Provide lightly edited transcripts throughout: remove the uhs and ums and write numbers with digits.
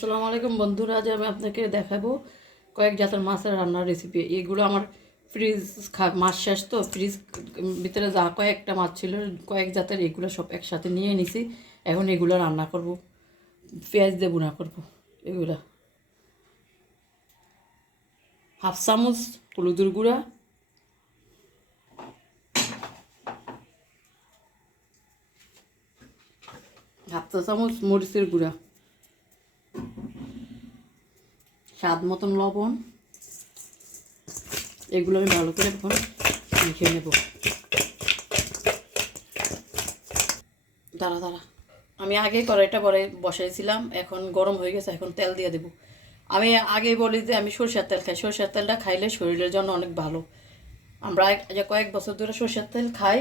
আসসালামু আলাইকুম বন্ধুরা, আজ আমি আপনাকে দেখাবো কয়েক জাতের মাছের রান্নার রেসিপি। এগুলো আমার ফ্রিজ মাছ শেষ তো ফ্রিজ ভিতরে যা কয়েকটা মাছ ছিল কয়েক জাতের, এগুলো সব একসাথে নিয়ে নিছি। এখন এগুলো রান্না করব, পেঁয়াজ দিয়ে ভুনা করব। এগুলা হাফ চামচ হলুদের গুঁড়া, হাফ চা চামচ মরিচের গুঁড়া, স্বাদ মতন লবণ। এগুলো আমি ভালো করে এখন মেখে নেব। দাঁড়া আমি আগে কড়াইটা বসাইছিলাম, এখন গরম হয়ে গেছে। এখন তেল দিয়ে দেব। আমি আগে বলি যে আমি সরষের তেল খাই। সরষের তেলটা খাইলে শরীরের জন্য অনেক ভালো। আমরা যে কয়েক বছর ধরে সরষের তেল খাই,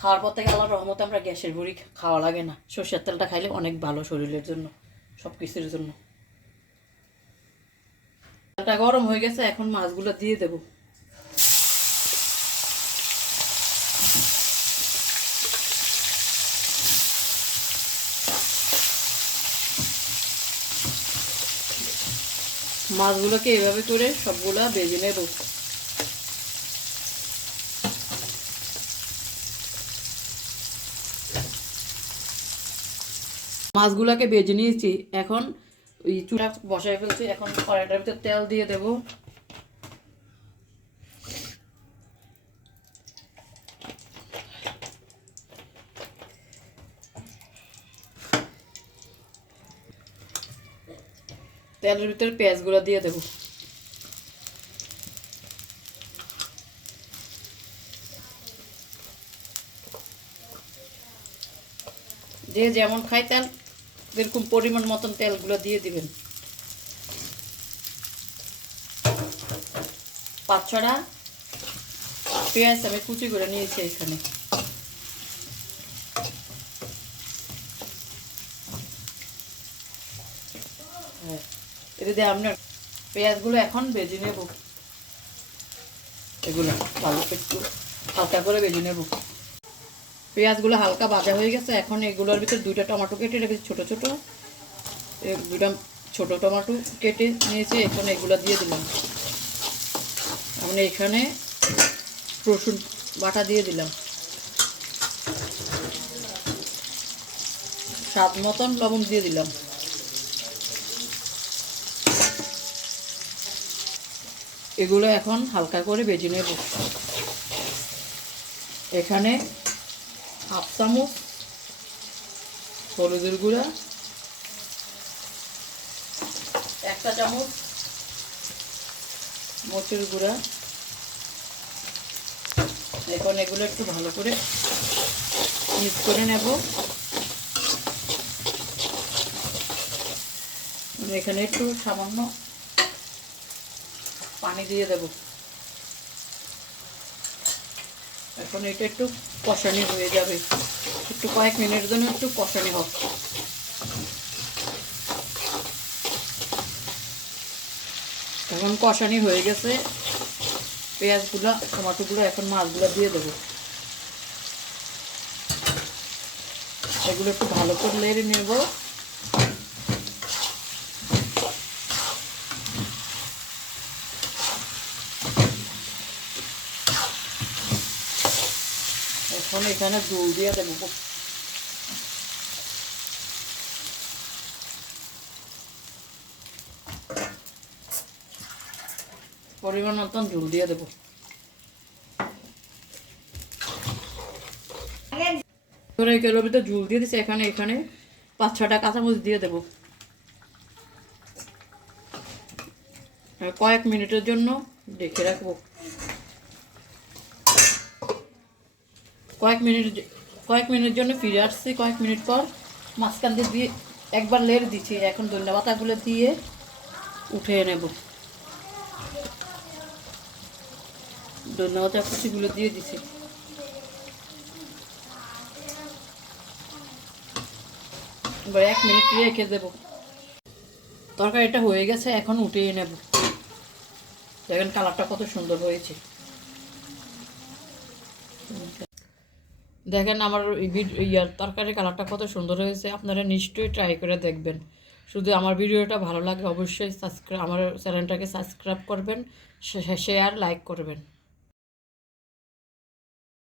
খাওয়ার পর থেকে আল্লাহর রহমতে আমরা গ্যাসের বড়ি খাওয়া লাগে না। সরষের তেলটা খাইলে অনেক ভালো শরীরের জন্য, সব কিছুর জন্য। তেলটা গরম হয়ে গেছে, এখন মাছগুলো দিয়ে দেব। মাছগুলোকে এভাবে করে সবগুলা ভেজে নেব। মাছগুলোকে ভেজে নিয়েছি, এখন ওই চুলা বসাই ফেলছি। এখন কড়াইটার ভিতরে তেল দিয়ে দেব। তেলের ভিতরে পেঁয়াজগুলো দিয়ে দেব। যে যেমন খাই তেল, এরকম পরিমাণ মতন তেলগুলো দিয়ে দিবেন। 5-6টা পেঁয়াজ আমি কুচি করে নিয়েছি এখানে। হ্যাঁ, এটা দিয়ে আপনার পেঁয়াজগুলো এখন ভেজে নেব। এগুলো ভালো একটু হালকা করে ভেজে নেব। পেঁয়াজগুলো হালকা ভাজা হয়ে গেছে। এখন এগুলোর ভিতরে 2টা টমেটো কেটে রেখেছি, ছোটো ছোটো। 2টা ছোটো টমেটো কেটে নিয়েছি, এখন এগুলো দিয়ে দিলাম। আমি এখানে রসুন বাটা দিয়ে দিলাম, স্বাদ মতন লবণ দিয়ে দিলাম। এগুলো এখন হালকা করে ভেজে নেব। এখানে হাফ চামচ হলুদের গুঁড়া, 1 চামচ মরিচের গুঁড়া। এখন এগুলো একটু ভালো করে মিক্স করে নেব। এখানে একটু সামান্য পানি দিয়ে দেব। এখন এটা একটু কষানি হয়ে যাবে, একটু কয়েক মিনিটের জন্য একটু কষানি হোক। এখন কষানি হয়ে গেছে, পেঁয়াজগুলো টমেটোগুলো, এখন মাছগুলো দিয়ে দেবো। এগুলো একটু ভালো করে নেড়ে নেব। এখন এখানে জল দিয়ে দেবো। পরিমাণ মতন জল দিয়ে দেবো। কিলোর ভিতরে জল দিয়ে দিচ্ছি। এখানে 5-6টা কাঁচামরিচ দিয়ে দেবো। কয়েক মিনিটের জন্য ঢেকে রাখবো। কয়েক মিনিট জন্য ফিরে আসছি। কয়েক মিনিট পর মাঝখান দিয়ে একবার লেড়ে দিচ্ছি। এখন ধনিয়া পাতাগুলো দিয়ে উঠিয়ে নেব। ধনিয়া পাতা কুচিগুলো দিয়ে দিচ্ছি। এবার 1 মিনিট রেখে দেবো। তরকারিটা হয়ে গেছে, এখন উঠিয়ে নেব। দেখেন কালারটা কত সুন্দর হয়েছে। দেখেন আমার তরকারির কালারটা কত সুন্দর হয়েছে। আপনারা নিশ্চয়ই ট্রাই করে দেখবেন। শুধু আমার ভিডিওটা ভালো লাগে অবশ্যই আমার চ্যানেলটাকে সাবস্ক্রাইব করবেন, শেয়ার লাইক করবেন।